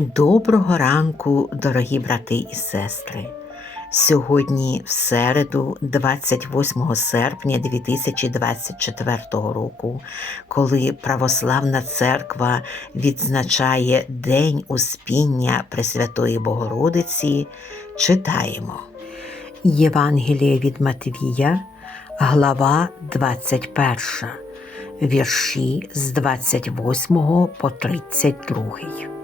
Доброго ранку, дорогі брати і сестри. Сьогодні, в середу, 28 серпня 2024 року, коли Православна Церква відзначає День Успіння Пресвятої Богородиці, читаємо Євангеліє від Матвія, глава 21, вірші з 28 по 32.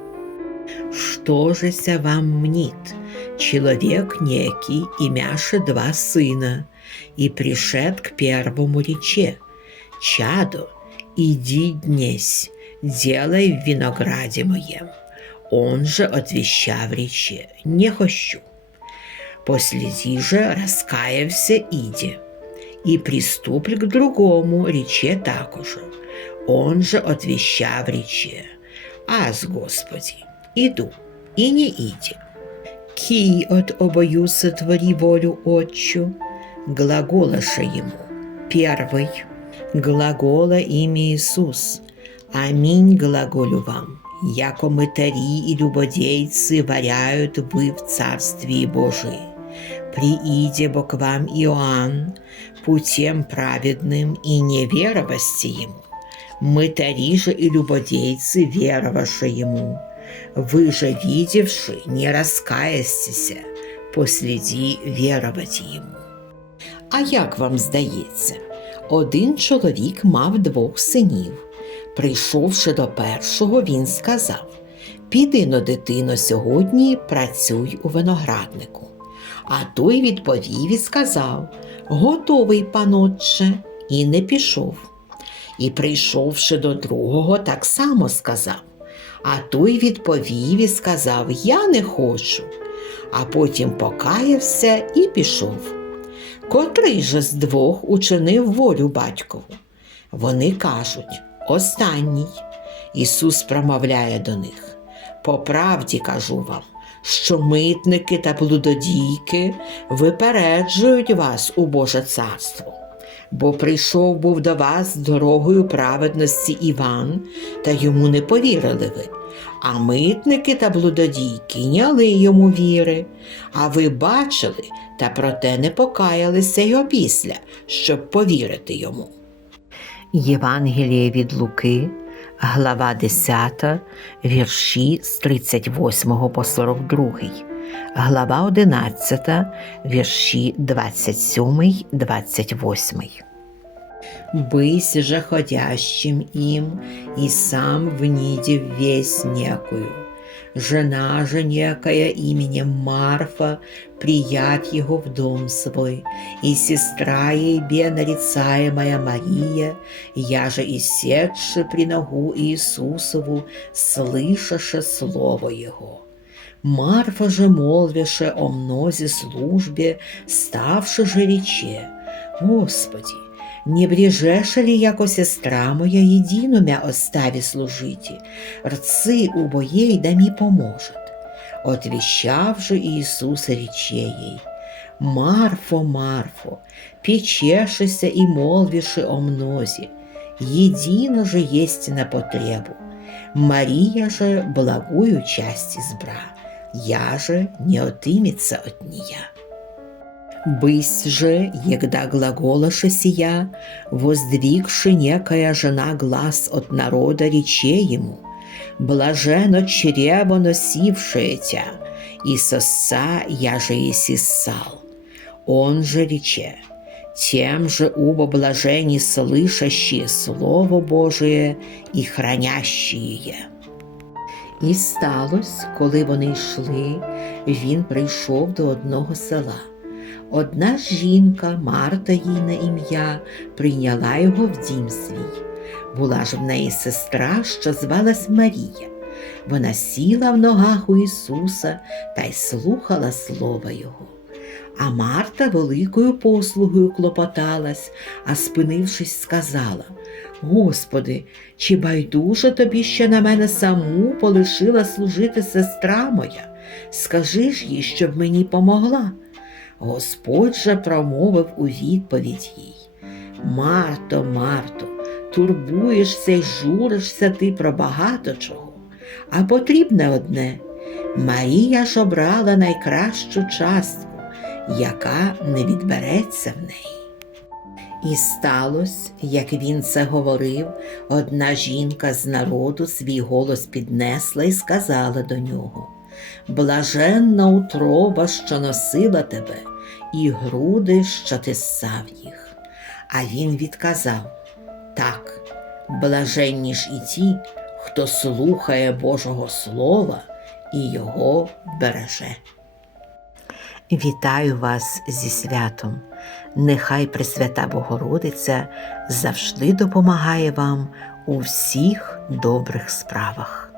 Что же ся вам мнит? Человек некий, имяше два сына, и пришед к первому рече, «Чадо, иди днесь, делай в винограде моем». Он же отвеща в рече, «Не хочу». Последи же, раскаявся, иди, и приступль к другому рече также. Он же отвеща в рече, «Аз, Господи, иду, и не иди». Кий от обою сотвори волю Отчу, глаголаша ему. Первый. Глагола имя Иисус. Аминь глаголю вам. Яко мытари и любодейцы варяют вы в Царствии Божии. Прииде бо к вам Иоанн, путем праведным и не веровасти ему. Мытари же и любодейцы веровавши ему. Вы же, видевши, не раскаястеся, посліді вірувати йому. А як вам здається, один чоловік мав двох синів. Прийшовши до першого, він сказав: Піди но, дитино, сьогодні працюй у винограднику. А той відповів і сказав: Готовий, панотче, і не пішов. І прийшовши до другого, так само сказав. А той відповів і сказав: Я не хочу. А потім покаявся і пішов. Котрий же з двох учинив волю батькову? Вони кажуть останній. Ісус промовляє до них. По правді кажу вам, що митники та блудодійки випереджують вас у Боже царство. Бо прийшов був до вас дорогою праведності Іван, та йому не повірили ви. А митники та блудодійки няли йому віри, а ви бачили, та проте не покаялися й опісля, щоб повірити йому. Євангеліє від Луки, глава 10, вірші з 38 по 42, глава 11, вірші 27, 28. Бысь же ходящим им, и сам внидев весь некую. Жена же некая именем Марфа, приять его в дом свой, и сестра ей нарицаемая Мария, я же и седши при ногу Иисусову, слышаше слово его. Марфа же молвише о мнозе службе, ставши же рече, Господи, не брежеше ли яко сестра моя єдину мя оставі служити, рци убоєй да мі поможет. Отвіщав же Ісус рече їй, Марфо, Марфо, печешися і молвіши о мнозі, єдино же єсть на потребу. Марія же благую часть избра, я же не отымется от нея. Бысь же, егда глаголаша сия, воздвигши некая жена глаз от народа рече ему, блажено чрево носившее тя, и сосца я же и сисал. Он же рече, тем же убо блажени слышащие Слово Божие і хранящие. І сталося, коли вони йшли, він прийшов до одного села. Одна жінка, Марта їй на ім'я, прийняла його в дім свій. Була ж в неї сестра, що звалась Марія. Вона сіла в ногах у Ісуса та й слухала слова Його. А Марта великою послугою клопоталась, а спинившись, сказала Господи, чи байдуже тобі, що на мене саму полишила служити сестра моя? Скажи ж їй, щоб мені помогла. Господь же промовив у відповідь їй. Марто, Марто, турбуєшся й журишся ти про багато чого, а потрібне одне Марія ж обрала найкращу частку, яка не відбереться в неї. І сталося, як він це говорив, одна жінка з народу свій голос піднесла і сказала до нього: Блаженна утроба, що носила тебе, і груди, що ти ссав їх. А він відказав: Так, блаженні ж і ті, хто слухає Божого Слова і його береже. Вітаю вас зі святом. Нехай Пресвята Богородиця завжди допомагає вам у всіх добрих справах.